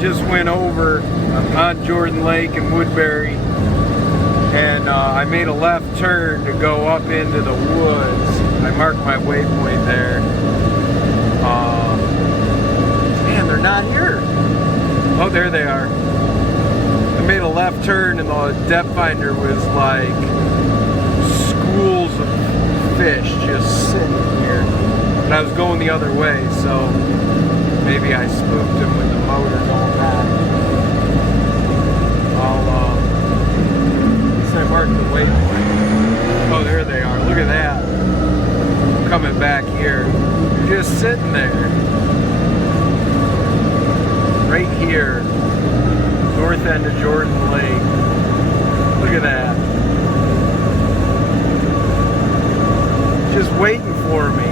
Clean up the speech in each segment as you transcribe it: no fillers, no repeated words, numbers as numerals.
just went over on Jordan Lake and Woodbury, and I made a left turn to go up into the woods. I marked my waypoint there. Man, they're not here. Oh, there they are. I made a left turn and the depth finder was like schools of fish just sitting here. But I was going the other way, so maybe I spooked him with the motor going back. I marked the waypoint. Oh, there they are. Look at that. Coming back here. Just sitting there. Right here. North end of Jordan Lake. Look at that. Just waiting for me.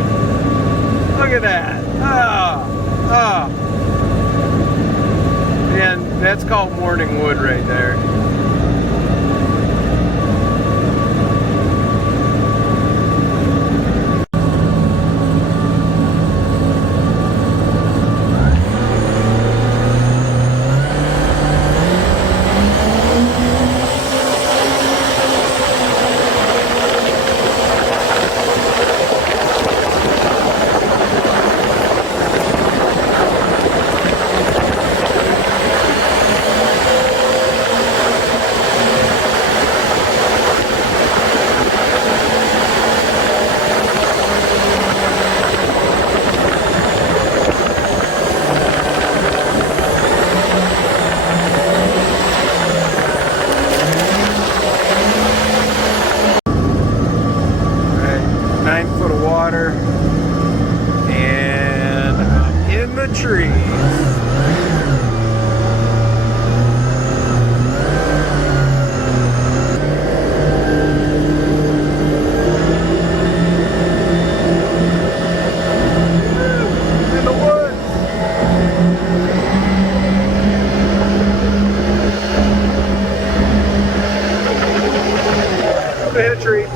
Look at that. Man, that's called morning wood right there. And I'm in the trees. In the woods. Hit a tree.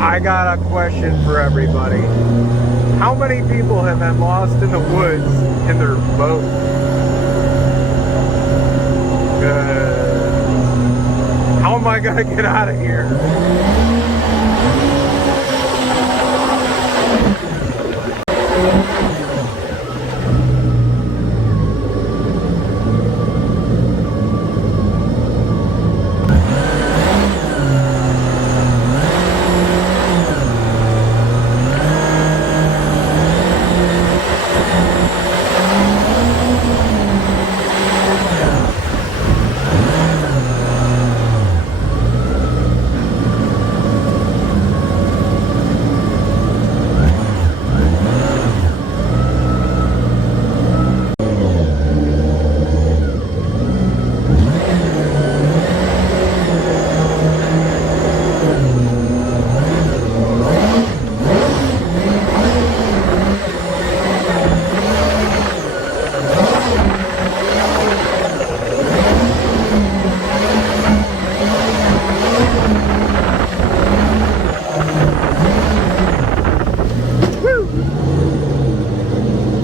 I got a question for everybody. How many people have been lost in the woods in their boat? How am I gonna get out of here?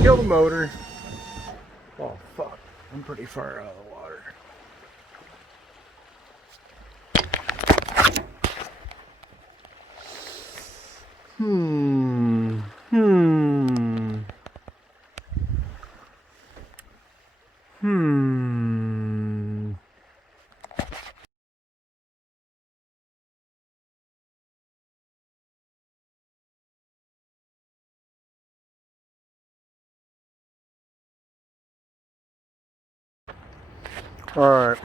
Kill the motor. Oh fuck, I'm pretty far out of the water. Alright,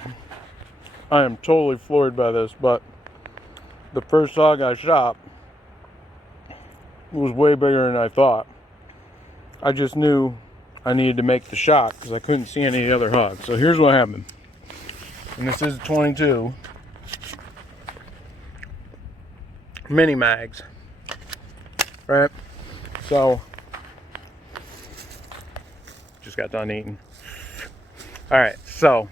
I am totally floored by this, but the first hog I shot was way bigger than I thought. I just knew I needed to make the shot because I couldn't see any other hogs. So here's what happened. And this is a 22 mini mags, right? So just got done eating. All right, so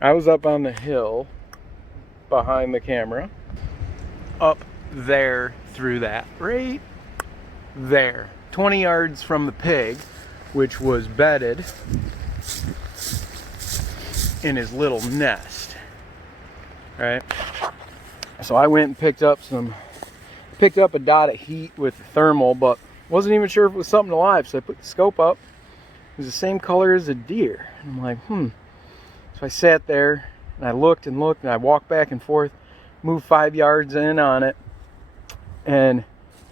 I was up on the hill behind the camera, up there through that, right there, 20 yards from the pig, which was bedded in his little nest, right? So I went and picked up a dot of heat with the thermal, but wasn't even sure if it was something alive, so I put the scope up. It was the same color as a deer. And I'm like, So I sat there and I looked and looked and I walked back and forth, moved 5 yards in on it, and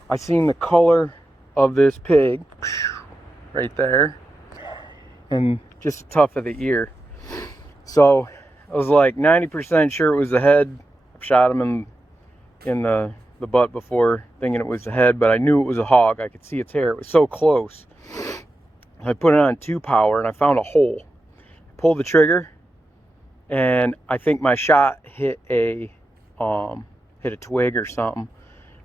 I seen the color of this pig right there and just the tuft of the ear. So I was like 90% sure it was the head. I've shot him in the butt before thinking it was the head, but I knew it was a hog. I could see its hair. It was so close. I put it on 2 power and I found a hole. I pulled the trigger and I think my shot hit a twig or something.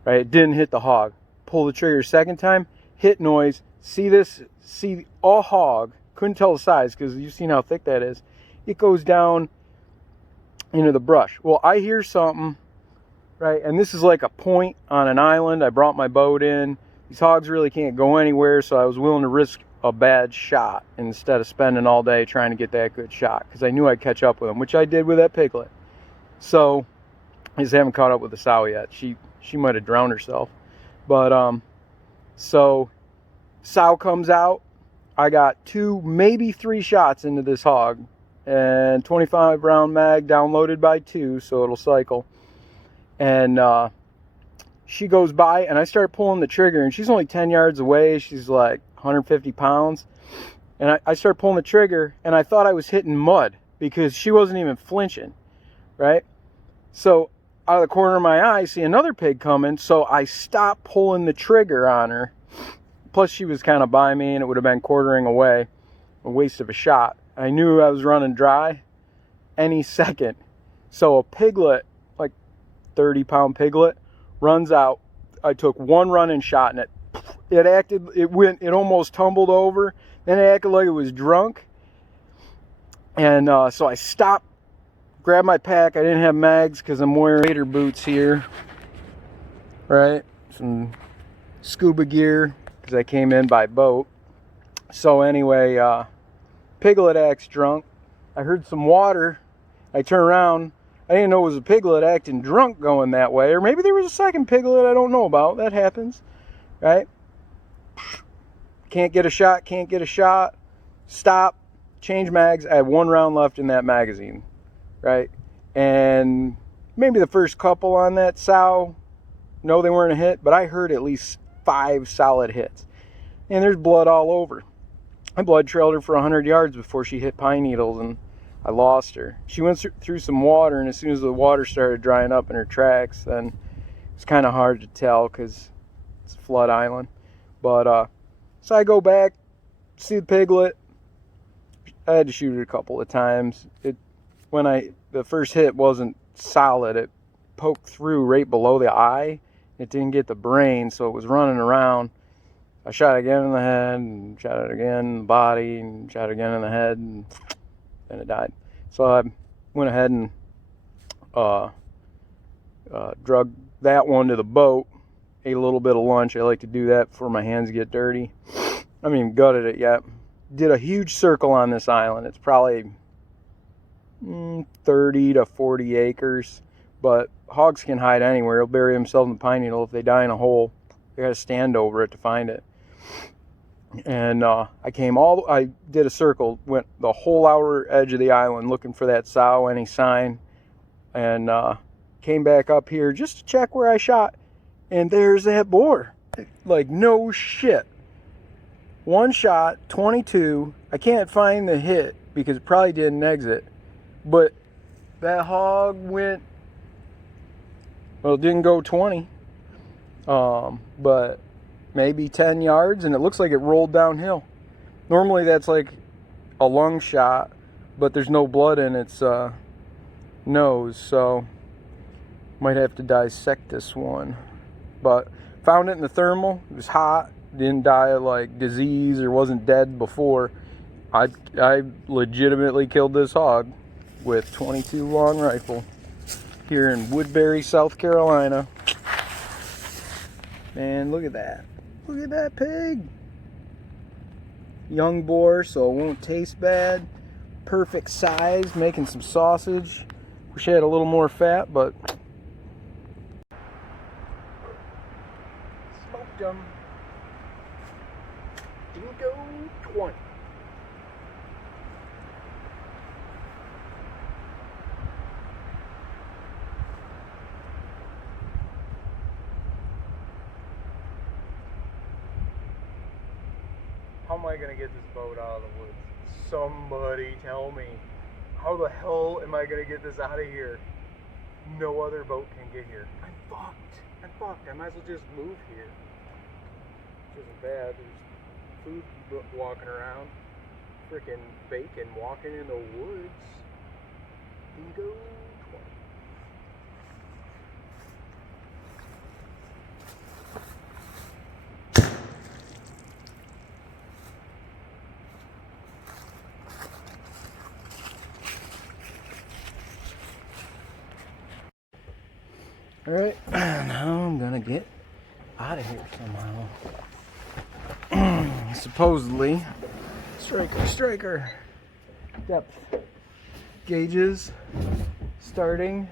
Right? It didn't hit the hog. Pull the trigger a second time, hit noise, see a hog, couldn't tell the size because you've seen how thick that is. It goes down into the brush. Well, I hear something, right? And this is like a point on an island. I brought my boat in. These hogs really can't go anywhere, so I was willing to risk a bad shot instead of spending all day trying to get that good shot because I knew I'd catch up with them, which I did with that piglet. So I just haven't caught up with the sow yet. She might have drowned herself. But so sow comes out. I got 2, maybe 3 shots into this hog, and 25 round mag downloaded by 2, so it'll cycle. And she goes by and I start pulling the trigger, and she's only 10 yards away. She's like 150 pounds. And I start pulling the trigger and I thought I was hitting mud because she wasn't even flinching, right? So out of the corner of my eye, I see another pig coming, so I stopped pulling the trigger on her. Plus she was kind of by me and it would have been quartering away, a waste of a shot. I knew I was running dry any second. So a piglet, like 30-pound piglet, runs out. I took 1 running shot and it almost tumbled over. Then it acted like it was drunk. And so I stopped, grabbed my pack. I didn't have mags because I'm wearing gator boots here, right? Some scuba gear because I came in by boat. So anyway, piglet acts drunk. I heard some water. I turn around. I didn't know it was a piglet acting drunk going that way. Or maybe there was a second piglet I don't know about. That happens, right? Can't get a shot. Stop. Change mags. I had 1 round left in that magazine, right? And maybe the first couple on that sow, no, they weren't a hit, but I heard at least 5 solid hits. And there's blood all over. I blood trailed her for 100 yards before she hit pine needles, and I lost her. She went through some water, and as soon as the water started drying up in her tracks, then it's kind of hard to tell because it's a flood island. But so I go back, see the piglet. I had to shoot it a couple of times. The first hit wasn't solid. It poked through right below the eye. It didn't get the brain, so it was running around. I shot it again in the head, and shot it again in the body, and shot it again in the head, and then it died. So I went ahead and drug that one to the boat, ate a little bit of lunch. I like to do that before my hands get dirty. I haven't even gutted it yet. Did a huge circle on this island. It's probably 30 to 40 acres, but hogs can hide anywhere. They'll bury themselves in the pine needle. If they die in a hole, they gotta stand over it to find it. And I did a circle, went the whole outer edge of the island looking for that sow, any sign, and came back up here just to check where I shot, and there's that boar. Like, no shit. 1 shot, 22. I can't find the hit because it probably didn't exit. But that hog went, well, it didn't go 20, but maybe 10 yards, and it looks like it rolled downhill. Normally that's like a lung shot, but there's no blood in its nose, so might have to dissect this one. But found it in the thermal. It was hot. Didn't die of like disease or wasn't dead before. I legitimately killed this hog with .22 long rifle here in Woodbury, South Carolina. Man, look at that. Look at that pig. Young boar, so it won't taste bad. Perfect size, making some sausage. Wish I had a little more fat, but smoked them. Dingo 20. How am I gonna get this boat out of the woods? Somebody tell me. How the hell am I gonna get this out of here? No other boat can get here. I'm fucked. I'm fucked. I might as well just move here. Which isn't bad. There's food walking around. Freaking bacon walking in the woods. Dingo 20. Alright, now I'm gonna get out of here somehow. Supposedly, striker. Depth gauges starting.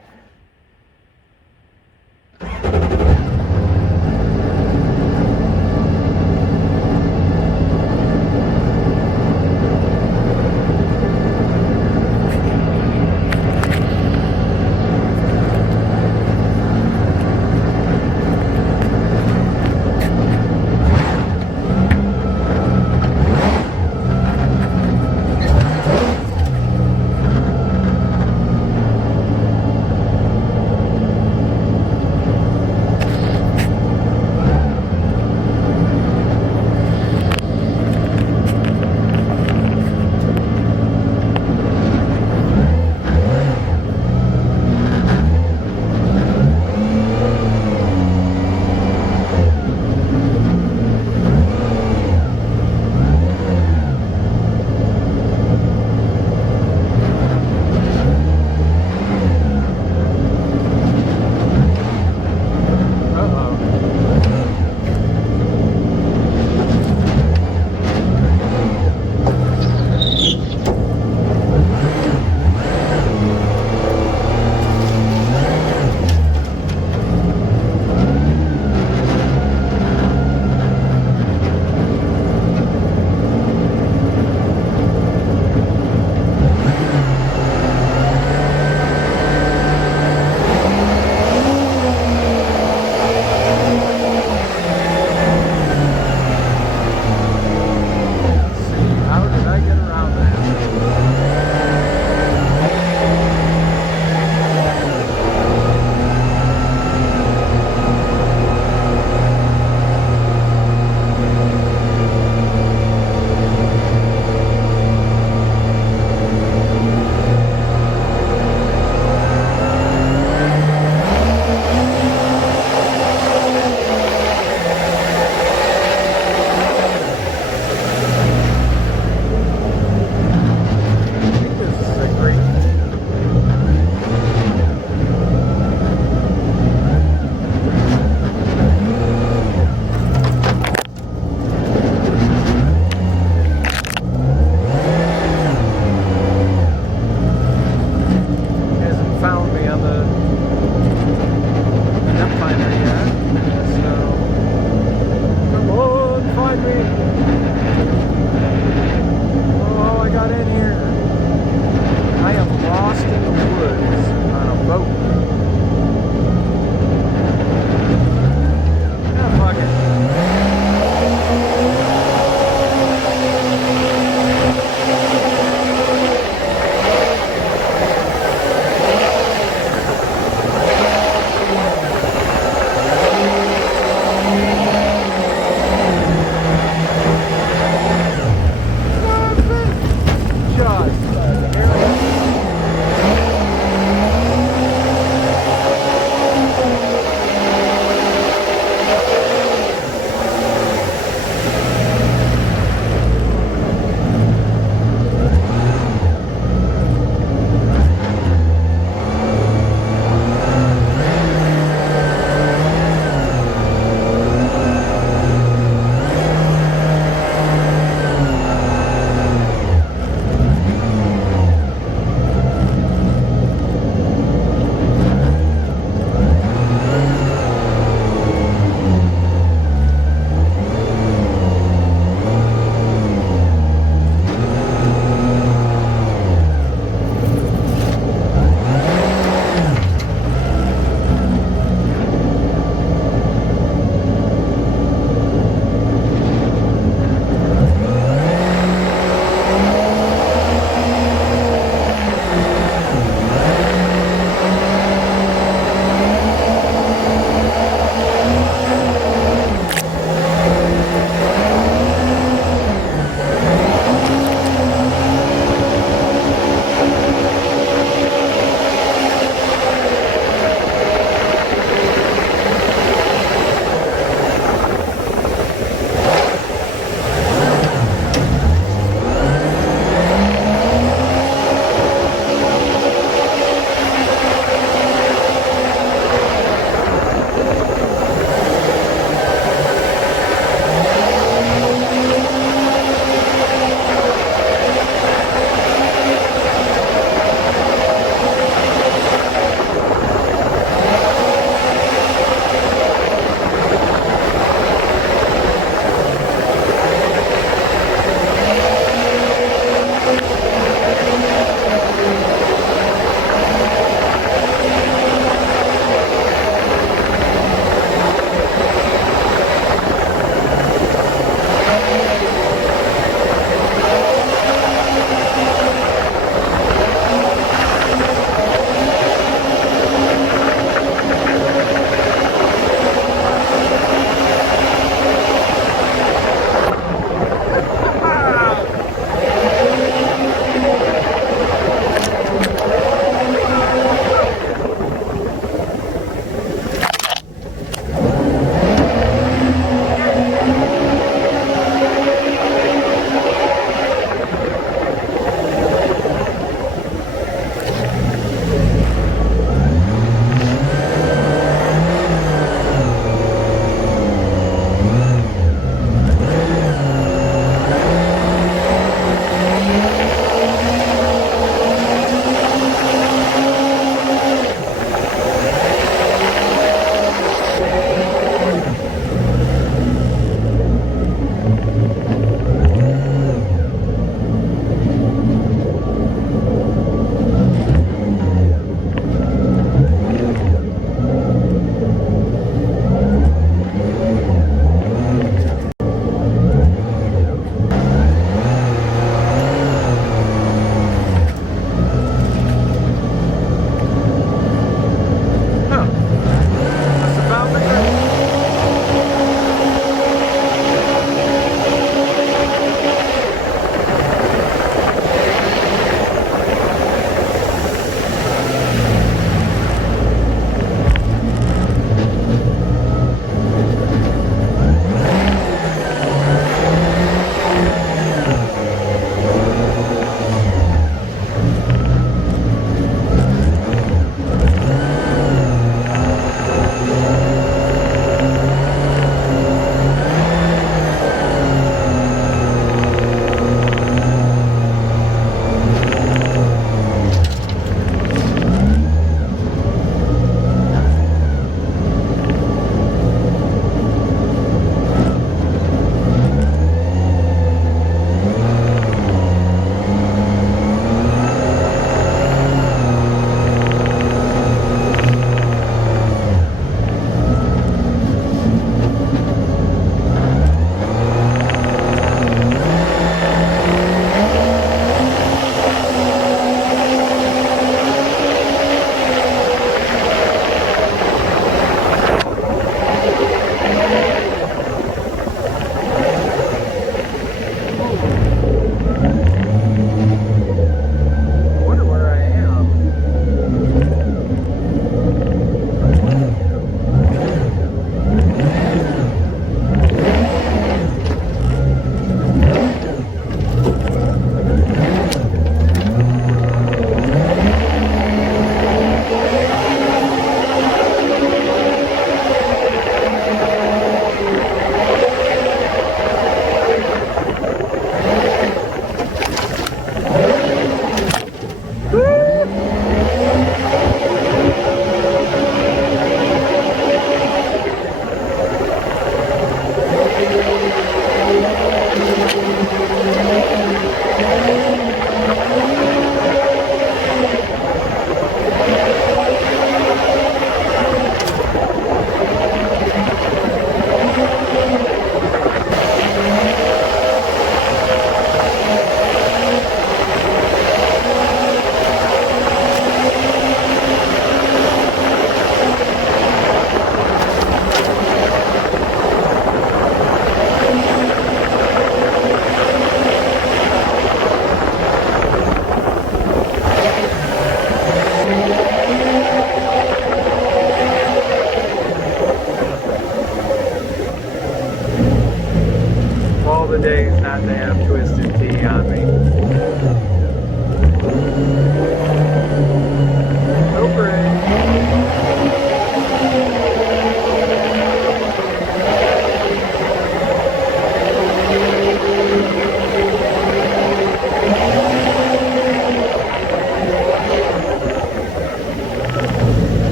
twisted.